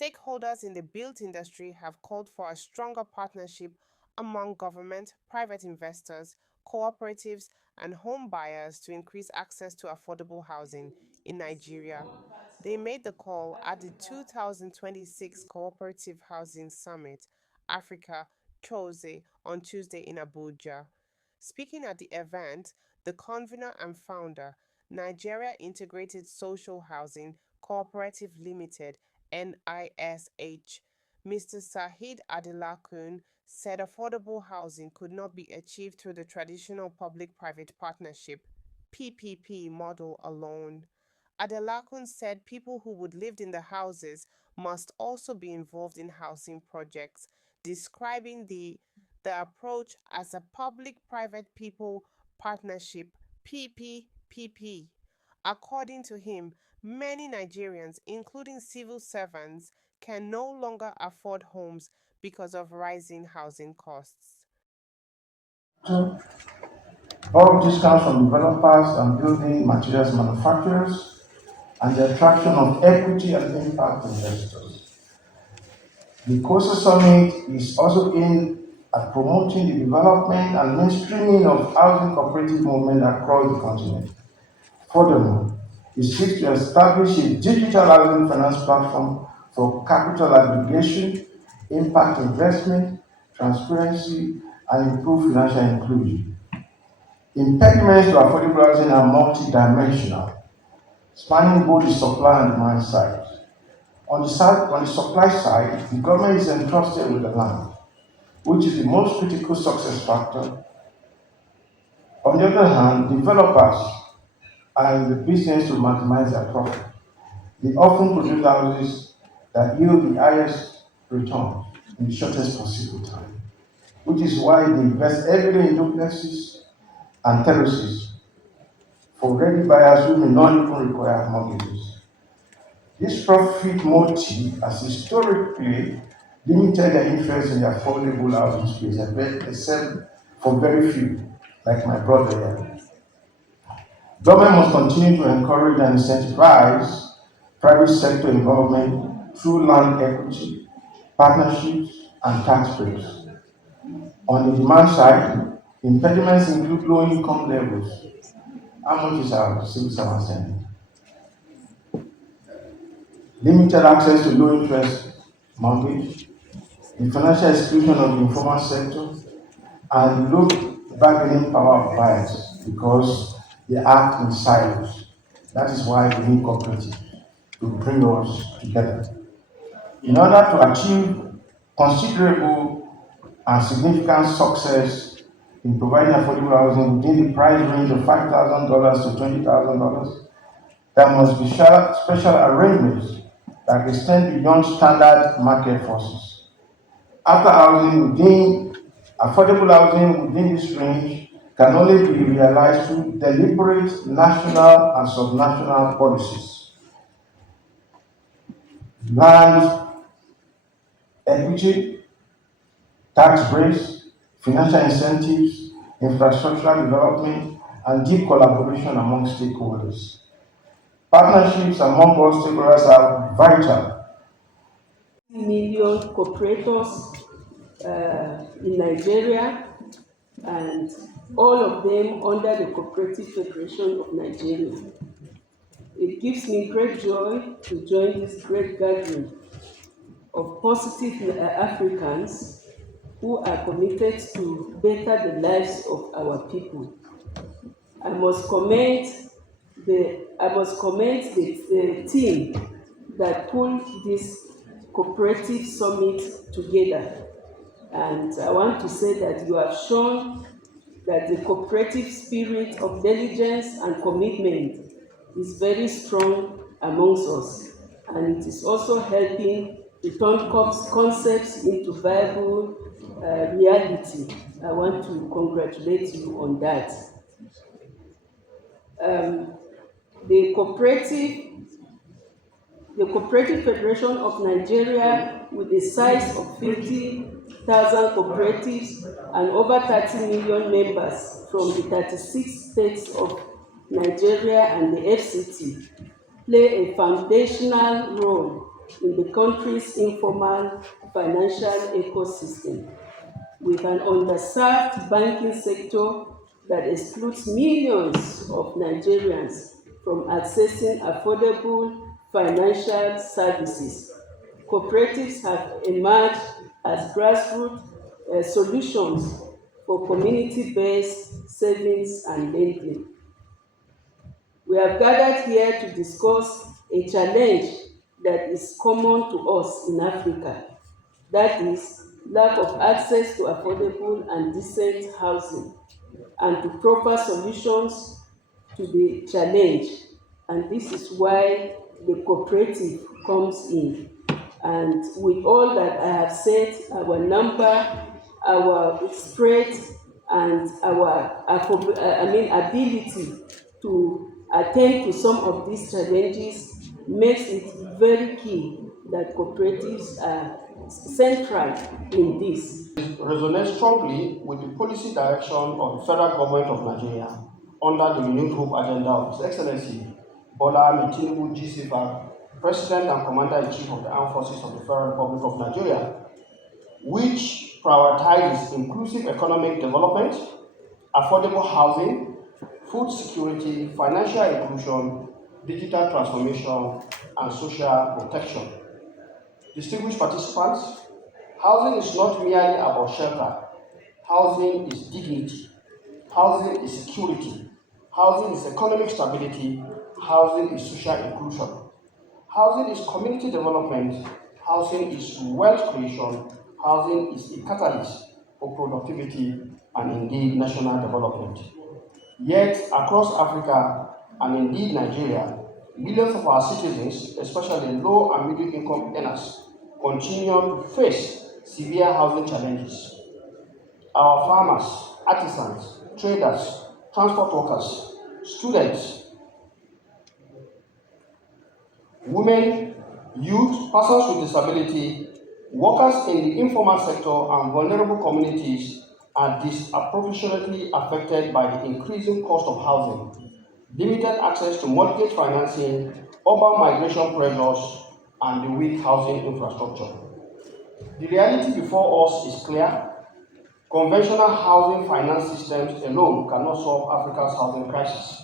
Stakeholders in the built industry have called for a stronger partnership among government, private investors, cooperatives, and home buyers to increase access to affordable housing in Nigeria. They made the call at the 2026 Cooperative Housing Summit, Africa, CHOSE, on Tuesday in Abuja. Speaking at the event, the convener and founder, Nigeria Integrated Social Housing Cooperative Limited, NISH, Mr. Sahid Adelakun, said affordable housing could not be achieved through the traditional public private partnership PPP model alone. Adelakun said people who would live in the houses must also be involved in housing projects, describing the approach as a public private people partnership PPPP. According to him, many Nigerians, including civil servants, can no longer afford homes because of rising housing costs. Bulk discounts from developers and building materials manufacturers, and the attraction of equity and impact investors. The COSA Summit is also aimed at promoting the development and mainstreaming of housing cooperative movement across the continent. Furthermore, it seeks to establish a digital housing finance platform for capital aggregation, impact investment, transparency, and improved financial inclusion. Impediments to affordable housing are multidimensional, spanning both the supply and demand sides. On the supply side, the government is entrusted with the land, which is the most critical success factor. On the other hand, developers are in the business to maximize their profit. They often produce houses that yield the highest return in the shortest possible time, which is why they invest heavily in duplexes and terraces for ready buyers who may not even require mortgages. This profit motive has historically limited their interest in the affordable housing space, except for very few, like my brother here. Government must continue to encourage and incentivize private sector involvement through land equity, partnerships, and tax breaks. On the demand side, impediments include low income levels. How much is our civil servant earning? Limited access to low interest mortgage, the financial exclusion of the informal sector, and low bargaining power of buyers because they act in silos. That is why we need cooperatives to bring us together. In order to achieve considerable and significant success in providing affordable housing within the price range of $5,000 to $20,000, there must be special arrangements that extend beyond standard market forces. After housing within affordable housing within this range can only be realized through deliberate national and subnational policies. Land equity, tax breaks, financial incentives, infrastructural development, and deep collaboration among stakeholders. Partnerships among all stakeholders are vital. Million cooperators in Nigeria, and all of them under the Cooperative Federation of Nigeria. It gives me great joy to join this great gathering of positive Africans who are committed to better the lives of our people. I must commend the team that pulled this cooperative summit together. And I want to say that you have shown that the cooperative spirit of diligence and commitment is very strong amongst us, and it is also helping to turn concepts into viable reality. I want to congratulate you on that. Um, the Cooperative Federation of Nigeria, with a size of 50,000 cooperatives and over 30 million members from the 36 states of Nigeria and the FCT, play a foundational role in the country's informal financial ecosystem, with an underserved banking sector that excludes millions of Nigerians from accessing affordable financial services. Cooperatives have emerged as grassroots solutions for community-based savings and lending. We have gathered here to discuss a challenge that is common to us in Africa, that is, lack of access to affordable and decent housing, and to proper solutions to the challenge. And this is why the cooperative comes in. And with all that I have said, our number, our spread, and our ability to attend to some of these challenges makes it very key that cooperatives are central in this. Resonates strongly with the policy direction of the federal government of Nigeria under the renewed hope agenda of His Excellency Bola Ahmed Tinubu G.C.F.A., President and Commander-in-Chief of the Armed Forces of the Federal Republic of Nigeria, which prioritizes inclusive economic development, affordable housing, food security, financial inclusion, digital transformation, and social protection. Distinguished participants, housing is not merely about shelter. Housing is dignity. Housing is security. Housing is economic stability. Housing is social inclusion. Housing is community development. Housing is wealth creation. Housing is a catalyst for productivity and indeed national development. Yet, across Africa and indeed Nigeria, millions of our citizens, especially low and middle income earners, continue to face severe housing challenges. Our farmers, artisans, traders, transport workers, students, women, youth, persons with disability, workers in the informal sector, and vulnerable communities are disproportionately affected by the increasing cost of housing, limited access to mortgage financing, urban migration pressures, and the weak housing infrastructure. The reality before us is clear. Conventional housing finance systems alone cannot solve Africa's housing crisis.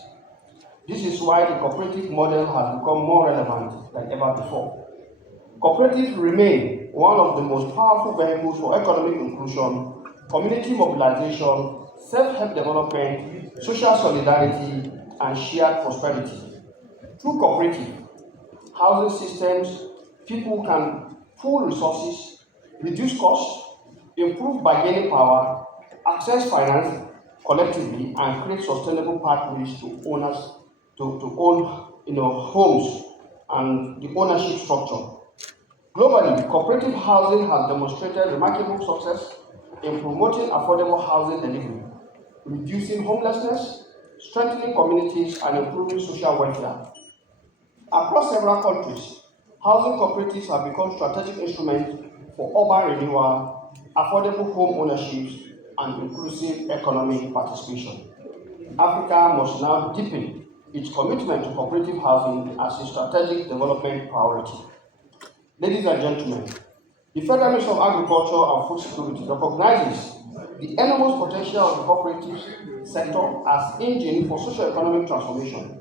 This is why the cooperative model has become more relevant than ever before. Cooperatives remain one of the most powerful vehicles for economic inclusion, community mobilization, self-help development, social solidarity, and shared prosperity. Through cooperative housing systems, people can pool resources, reduce costs, improve bargaining power, access finance collectively, and create sustainable pathways to owners to own homes and the ownership structure. Globally, cooperative housing has demonstrated remarkable success in promoting affordable housing delivery, reducing homelessness, strengthening communities, and improving social welfare. Across several countries, housing cooperatives have become strategic instruments for urban renewal, affordable home ownership, and inclusive economic participation. Africa must now deepen its commitment to cooperative housing as a strategic development priority. Ladies and gentlemen, the Federal Ministry of Agriculture and Food Security recognizes the enormous potential of the cooperative sector as engine for socio-economic transformation.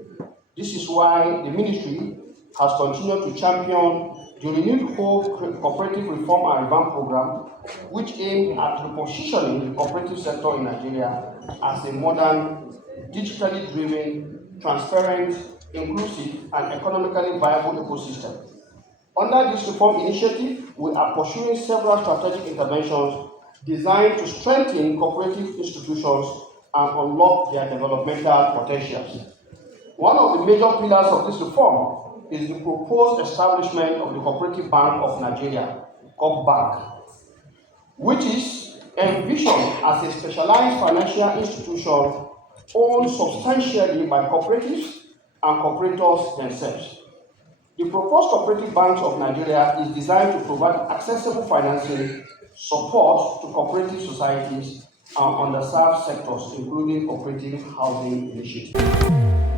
This is why the ministry has continued to champion the renewed Hope Cooperative Reform and Revamp Program, which aims at repositioning the cooperative sector in Nigeria as a modern, digitally driven, transparent, inclusive, and economically viable ecosystem. Under this reform initiative, we are pursuing several strategic interventions designed to strengthen cooperative institutions and unlock their developmental potentials. One of the major pillars of this reform is the proposed establishment of the Cooperative Bank of Nigeria, CoopBank, which is envisioned as a specialized financial institution owned substantially by cooperatives and cooperators themselves. The proposed Cooperative Banks of Nigeria is designed to provide accessible financing support to cooperative societies and underserved sectors, including cooperative housing initiatives.